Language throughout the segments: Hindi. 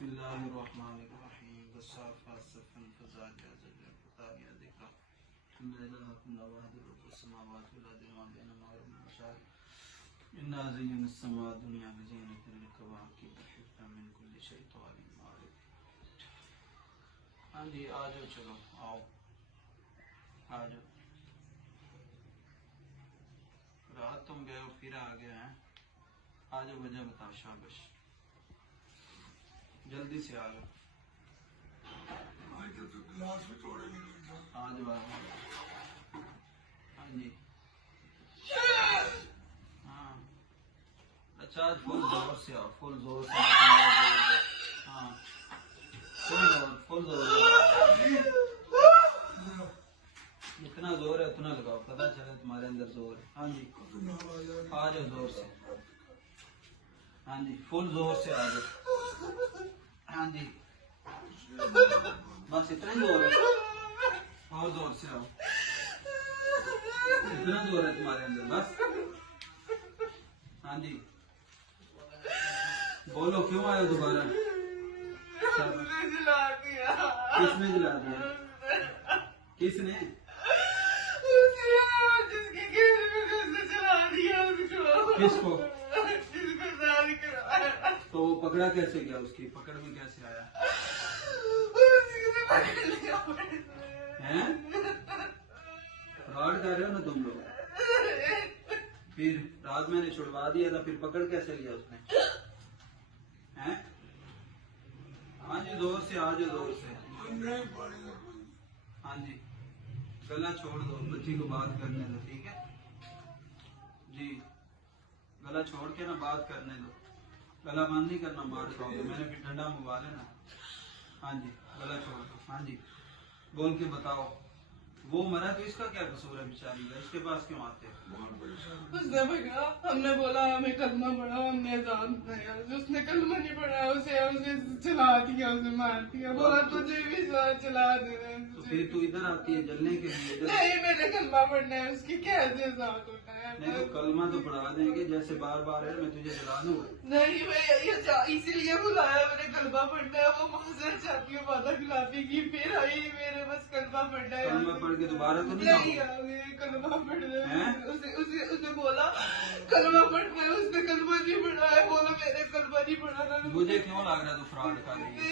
बिस्मिल्लाहिर्रहमानिर्रहीम वस्साफ़ात सफ़्फ़न फ़ज़ारियात ज़जरन फ़तारियात ज़िक्रा इन्ना इलाहा कुल्ला वाहिद रब्बुस समावाति वल अर्दि वमा बैनहुमा व मा शाअ इन्ना ज़य्यना अस्समाअ दुनिया बिज़ीनतिल कवाकिब हिफ़्ज़an मिन कुल्लि शैतानिन मारिद। हाँ जी, आ जाओ, चलो आओ, आ जाओ। रात तुम गए हो फिर आ गए हैं, आ जाओ, वजह बताओ, शाबाश, जल्दी से आ जाओ। आज तो क्लास में थोड़े नहीं था। आ जाओ, आ जाओ। हाँ जी, हाँ, अच्छा, आज फुल जोर से आओ, फुल जोर से। हाँ, फुल जोर जितना जोर है उतना लगाओ, पता चले तुम्हारे अंदर जोर है। हाँ जी, आ जाओ जोर से। हाँ जी, फुल जोर से आ जाओ। हाँ जी, बस इतना जोर है, और जोर से आओ। इतना जोर है तुम्हारे अंदर, बस। हाँ जी, बोलो, क्यों आए हो दोबारा? किसने जला दिया? किसने? किसको? तो वो पकड़ा कैसे गया? उसकी पकड़ में कैसे आया? हैं? फ्रॉड कर रहे हो ना तुम लोग। फिर रात मैंने छुड़वा दिया था, फिर पकड़ कैसे लिया उसने? हैं? हाँ जी, जोर से आ जाओ, जोर से। हाँ जी, गला छोड़ दो, बच्ची को बात करने दो, ठीक है जी। गला छोड़ के ना बात करने दो, गला बंद नहीं करना, मार खाओगे। मैंने फिर ठंडा मंगवा लेना। हाँ जी, गला छोड़ दो। हाँ जी, बोल के बताओ, वो मरा तो इसका क्या कसूर है बेचारी का? इसके पास क्यों आते हैं? उसने भगा, हमने बोला हमें कलमा पढ़ा, हमने अजान दिया, उसने कलमा नहीं पढ़ा, उसे चला दिया, उसे मार दिया, बोला तुझे भी चला दे रहे हैं। तो फिर तू इधर आती है जलने के लिए? नहीं, मैंने कलमा पढ़ना है, उसकी कैसे अजान होता है? नहीं तो कलमा तो पढ़ा देंगे, जैसे बार बार है मैं तुझे जला दूंगा। नहीं, मैं इसीलिए बुलाया, मैंने कलमा पढ़ना है। वो माजर चाहती है, वादा खिलाफी की, फिर आई मेरे बस कलमा पढ़ना है। कलमा पढ़ के दोबारा तो नहीं आगे कलमा पढ़ना है। हैं? उसे बोला कलमा पढ़ना है, उसने कलमा नहीं पढ़ा है, बोला मैंने कलमा नहीं पढ़ा था। मुझे क्यों लग रहा है तू फ्रॉड कर रही है?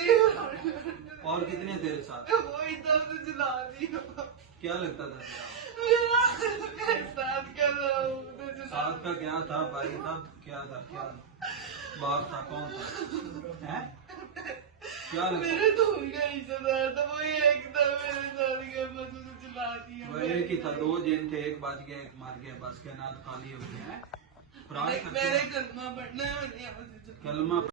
और कितने तेरे साथ? वो इधर से चला दिया। क्या लगता था तेरा? साथ क्या था? साथ का क्या था? भाई था? क्या था? क्या बाप था? कौन था? हैं? क्या लगता? मेरे तो रिश्तेदार था, वो एकदम मेरे साथ गया, बस उसे चला दिया। वो एक ही था, दो जिन थे, एक बच गया, एक मर गया, बस के नाथ खाली हो गया है। फ्रॉड करती है। मैंने कलमा पढ़ना है, मैंने यहाँ से कलमा